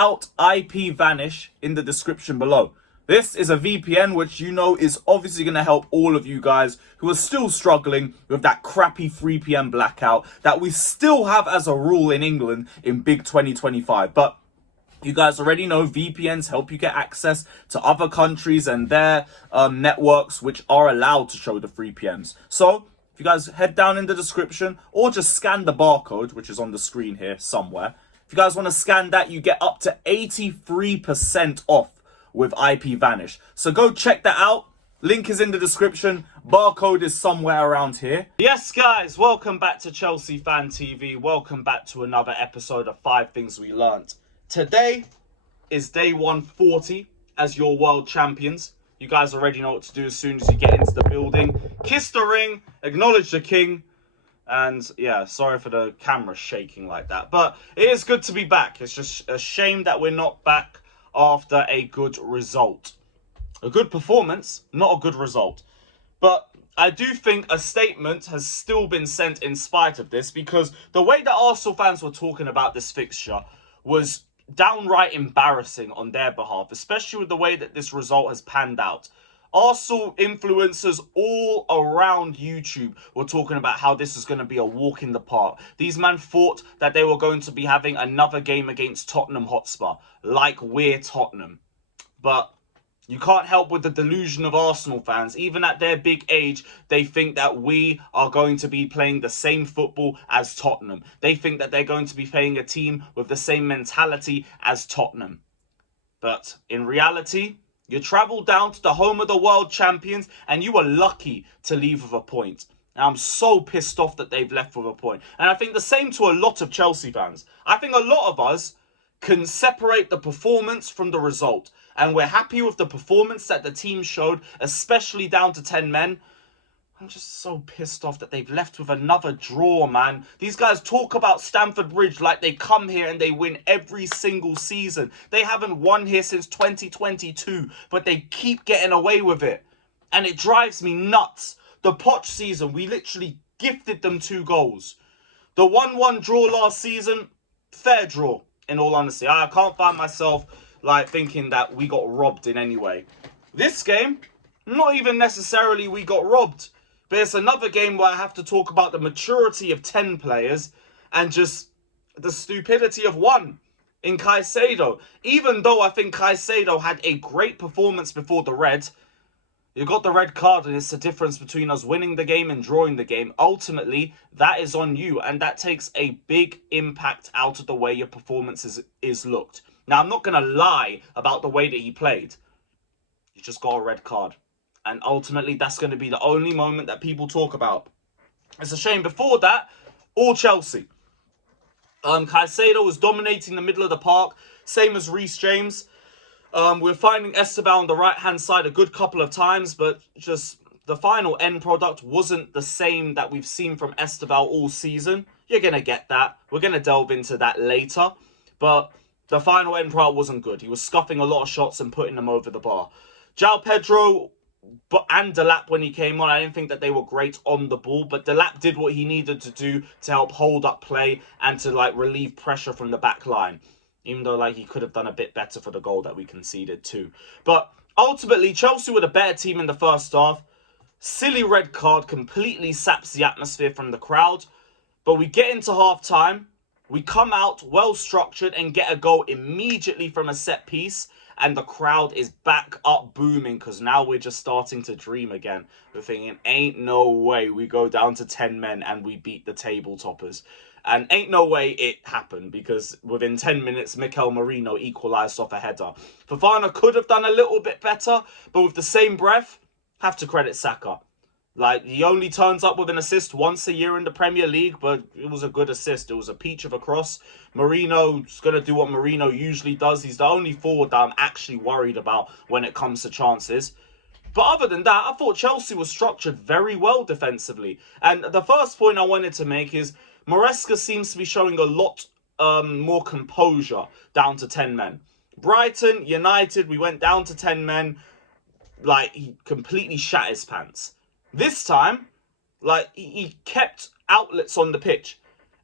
out IP Vanish in the description below. This is a VPN which you know is obviously going to help all of you guys who are still struggling with that crappy 3 PM blackout that we still have as a rule in England in big 2025. But you guys already know VPNs help you get access to other countries and their networks which are allowed to show the 3 PMs. So if you guys head down in the description or just scan the barcode, which is on the screen here somewhere. If you guys want to scan that, you get up to 83% off with IP Vanish. So go check that out. Link is in the description. Barcode is somewhere around here. Yes, guys, welcome back to Chelsea Fan TV. Welcome back to another episode of 5 Things We Learnt. Today is day 140 as your world champions. You guys already know what to do as soon as you get into the building. Kiss the ring, acknowledge the king. And yeah, sorry for the camera shaking like that. But it is good to be back. It's just a shame that we're not back after a good result. A good performance, not a good result. But I do think a statement has still been sent in spite of this, because the way that Arsenal fans were talking about this fixture was downright embarrassing on their behalf, especially with the way that this result has panned out. Arsenal influencers all around YouTube were talking about how this is going to be a walk in the park. These men thought that they were going to be having another game against Tottenham Hotspur, like we're Tottenham. But you can't help with the delusion of Arsenal fans. Even at their big age, they think that we are going to be playing the same football as Tottenham. They think that they're going to be playing a team with the same mentality as Tottenham. But in reality, you travel down to the home of the world champions and you were lucky to leave with a point. And I'm so pissed off that they've left with a point. And I think the same to a lot of Chelsea fans. I think a lot of us can separate the performance from the result. And we're happy with the performance that the team showed, especially down to 10 men. I'm just so pissed off that they've left with another draw, man. These guys talk about Stamford Bridge like they come here and they win every single season. They haven't won here since 2022, but they keep getting away with it. And it drives me nuts. The Poch season, we literally gifted them 2 goals. The 1-1 draw last season, fair draw, in all honesty. I can't find myself like thinking that we got robbed in any way. This game, not even necessarily we got robbed. But it's another game where I have to talk about the maturity of 10 players and just the stupidity of 1 in Caicedo. Even though I think Caicedo had a great performance before the red, you got the red card and it's the difference between us winning the game and drawing the game. Ultimately, that is on you, and that takes a big impact out of the way your performance is looked. Now, I'm not going to lie about the way that he played. You just got a red card. And ultimately, that's going to be the only moment that people talk about. It's a shame. Before that, all Chelsea. Caicedo was dominating the middle of the park. Same as Reece James. We're finding Estevao on the right-hand side a good couple of times. But just the final end product wasn't the same that we've seen from Estevao all season. You're going to get that. We're going to delve into that later. But the final end product wasn't good. He was scuffing a lot of shots and putting them over the bar. João Pedro and Delap, when he came on, I didn't think that they were great on the ball, but Delap did what he needed to do to help hold up play and to like relieve pressure from the back line, even though like he could have done a bit better for the goal that we conceded too. But ultimately, Chelsea were the better team in the first half. Silly red card completely saps the atmosphere from the crowd, but we get into half time, we come out well structured and get a goal immediately from a set piece. And the crowd is back up booming because now we're just starting to dream again. We're thinking, ain't no way we go down to 10 men and we beat the table toppers. And ain't no way it happened, because within 10 minutes, Mikel Merino equalised off a header. Fofana could have done a little bit better, but with the same breath, have to credit Saka. Like, he only turns up with an assist once a year in the Premier League, but it was a good assist. It was a peach of a cross. Merino's going to do what Merino usually does. He's the only forward that I'm actually worried about when it comes to chances. But other than that, I thought Chelsea was structured very well defensively. And the first point I wanted to make is Maresca seems to be showing a lot more composure down to 10 men. Brighton, United, we went down to 10 men. Like, he completely shat his pants. This time, like, he kept outlets on the pitch.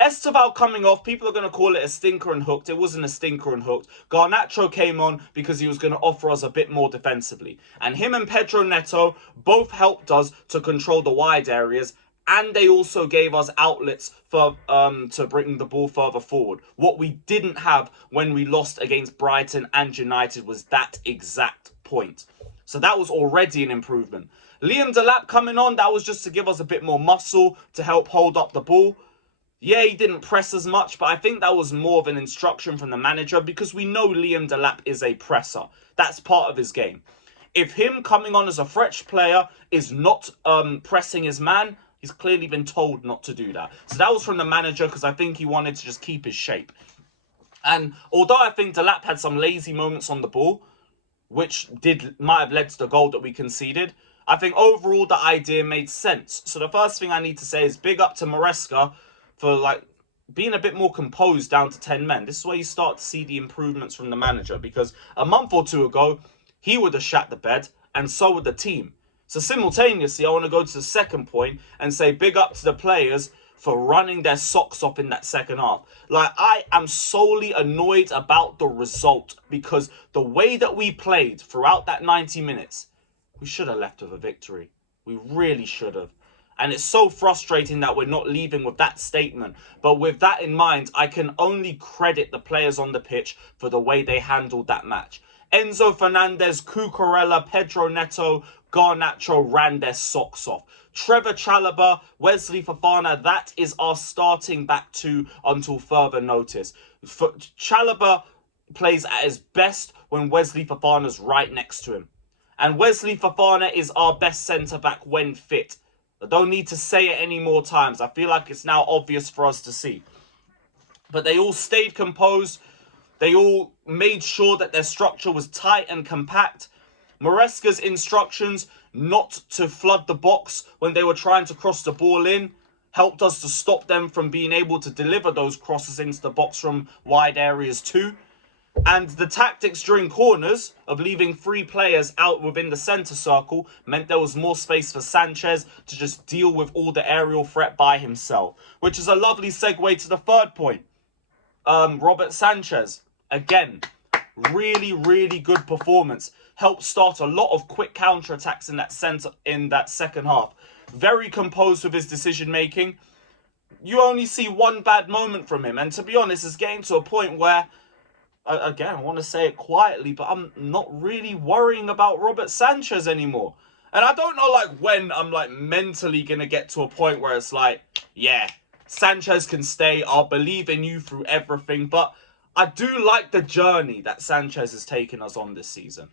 Estevao coming off, people are going to call it a stinker and hooked. It wasn't a stinker and hooked. Garnacho came on because he was going to offer us a bit more defensively. And him and Pedro Neto both helped us to control the wide areas. And they also gave us outlets for to bring the ball further forward. What we didn't have when we lost against Brighton and United was that exact point. So that was already an improvement. Liam Delap coming on, that was just to give us a bit more muscle to help hold up the ball. Yeah, he didn't press as much, but I think that was more of an instruction from the manager because we know Liam Delap is a presser. That's part of his game. If him coming on as a fresh player is not pressing his man, he's clearly been told not to do that. So that was from the manager because I think he wanted to just keep his shape. And although I think Delap had some lazy moments on the ball, which might have led to the goal that we conceded, I think overall the idea made sense. So the first thing I need to say is big up to Maresca for like being a bit more composed down to 10 men. This is where you start to see the improvements from the manager, because a month or two ago, he would have shat the bed and so would the team. So simultaneously, I want to go to the second point and say big up to the players for running their socks off in that second half. Like, I am solely annoyed about the result because the way that we played throughout that 90 minutes, we should have left with a victory. We really should have. And it's so frustrating that we're not leaving with that statement. But with that in mind, I can only credit the players on the pitch for the way they handled that match. Enzo Fernandez, Cucurella, Pedro Neto, Garnacho ran their socks off. Trevor Chalobah, Wesley Fofana, that is our starting back two until further notice. Chalobah plays at his best when Wesley Fofana's right next to him. And Wesley Fofana is our best centre-back when fit. I don't need to say it any more times. I feel like it's now obvious for us to see. But they all stayed composed. They all made sure that their structure was tight and compact. Maresca's instructions not to flood the box when they were trying to cross the ball in helped us to stop them from being able to deliver those crosses into the box from wide areas too. And the tactics during corners of leaving three players out within the centre circle meant there was more space for Sanchez to just deal with all the aerial threat by himself. Which is a lovely segue to the third point. Robert Sanchez, again, really, really good performance. Helped start a lot of quick counter-attacks in that second half. Very composed with his decision-making. You only see one bad moment from him. And to be honest, it's getting to a point where, again, I want to say it quietly, but I'm not really worrying about Robert Sanchez anymore. And I don't know, like, when I'm, like, mentally going to get to a point where it's like, yeah, Sanchez can stay. I'll believe in you through everything. But I do like the journey that Sanchez has taken us on this season.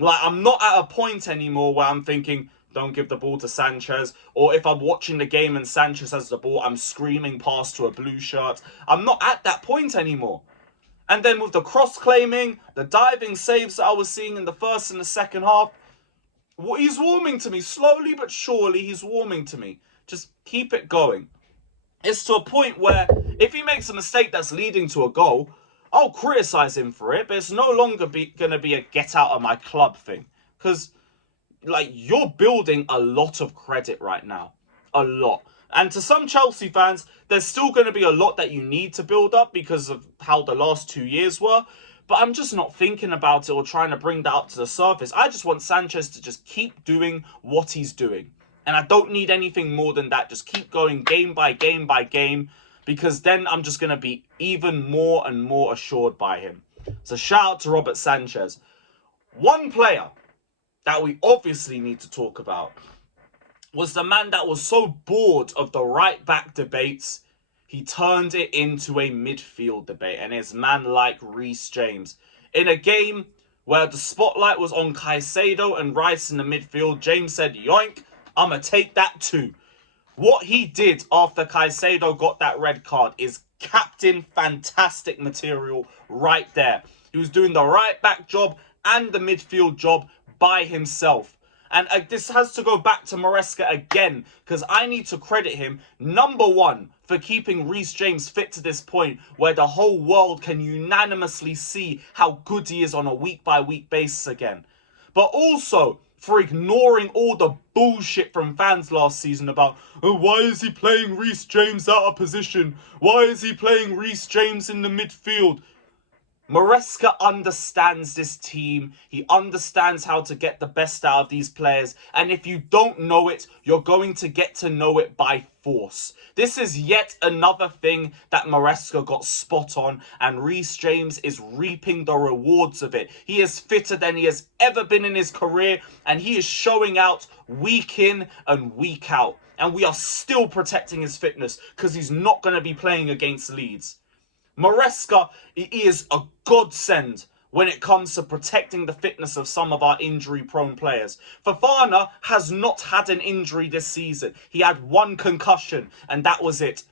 Like, I'm not at a point anymore where I'm thinking, don't give the ball to Sanchez. Or if I'm watching the game and Sanchez has the ball, I'm screaming past to a blue shirt. I'm not at that point anymore. And then with the cross-claiming, the diving saves that I was seeing in the first and the second half, he's warming to me. Slowly but surely, he's warming to me. Just keep it going. It's to a point where if he makes a mistake that's leading to a goal, I'll criticize him for it, but it's no longer going to be a get out of my club thing. Because, like, you're building a lot of credit right now. A lot. And to some Chelsea fans, there's still going to be a lot that you need to build up because of how the last 2 years were. But I'm just not thinking about it or trying to bring that up to the surface. I just want Sanchez to just keep doing what he's doing. And I don't need anything more than that. Just keep going game by game by game. Because then I'm just going to be even more and more assured by him. So shout out to Robert Sanchez. One player that we obviously need to talk about was the man that was so bored of the right-back debates, he turned it into a midfield debate. And it's man like Reece James. In a game where the spotlight was on Caicedo and Rice in the midfield, James said, yoink, I'm going to take that too. What he did after Caicedo got that red card is captain fantastic material right there. He was doing the right back job and the midfield job by himself. And this has to go back to Maresca again, because I need to credit him, number one, for keeping Reece James fit to this point where the whole world can unanimously see how good he is on a week-by-week basis again. But also, for ignoring all the bullshit from fans last season about, oh, why is he playing Reece James out of position? Why is he playing Reece James in the midfield? Maresca understands this team. He understands how to get the best out of these players. And if you don't know it, you're going to get to know it by force. This is yet another thing that Maresca got spot on. And Reece James is reaping the rewards of it. He is fitter than he has ever been in his career. And he is showing out week in and week out. And we are still protecting his fitness because he's not going to be playing against Leeds. Maresca is a godsend when it comes to protecting the fitness of some of our injury-prone players. Fofana has not had an injury this season. He had one concussion, and that was it.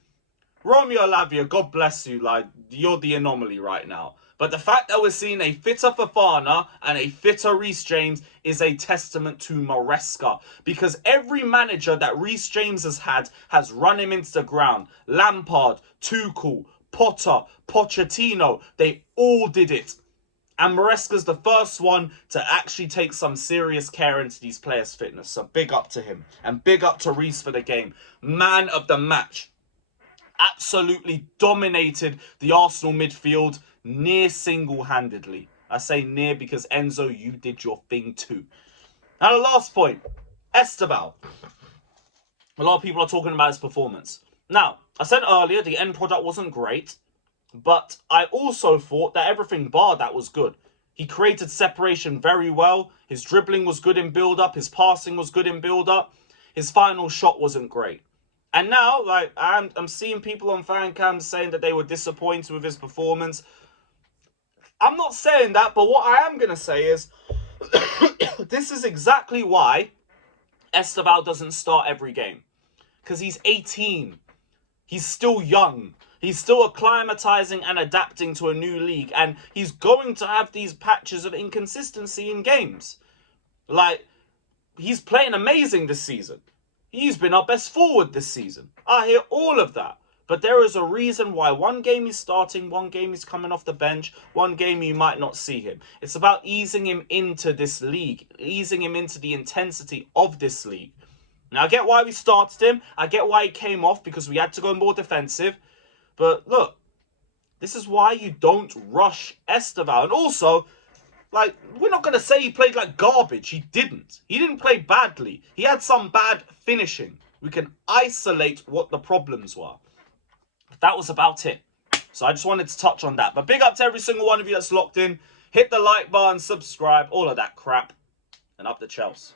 Romeo Lavia, God bless you, like, you're the anomaly right now. But the fact that we're seeing a fitter Fofana and a fitter Reece James is a testament to Maresca. Because every manager that Reece James has had has run him into the ground. Lampard, Tuchel, Potter, Pochettino, they all did it. And Maresca's the first one to actually take some serious care into these players' fitness. So big up to him. And big up to Reece for the game. Man of the match. Absolutely dominated the Arsenal midfield near single-handedly. I say near because Enzo, you did your thing too. Now the last point. Estevao. A lot of people are talking about his performance. Now, I said earlier the end product wasn't great, but I also thought that everything bar that was good. He created separation very well. His dribbling was good in build-up. His passing was good in build-up. His final shot wasn't great. And now, like, I'm seeing people on fan cams saying that they were disappointed with his performance. I'm not saying that, but what I am going to say is this is exactly why Estevao doesn't start every game. Because he's 18. He's still young. He's still acclimatizing and adapting to a new league. And he's going to have these patches of inconsistency in games. Like, he's playing amazing this season. He's been our best forward this season. I hear all of that. But there is a reason why one game he's starting, one game he's coming off the bench, one game you might not see him. It's about easing him into this league. Easing him into the intensity of this league. Now, I get why we started him. I get why he came off, because we had to go more defensive. But look, this is why you don't rush Estevao. And also, like, we're not going to say he played like garbage. He didn't. He didn't play badly. He had some bad finishing. We can isolate what the problems were. But that was about it. So I just wanted to touch on that. But big up to every single one of you that's locked in. Hit the like button, subscribe, all of that crap. And up the Chelsea.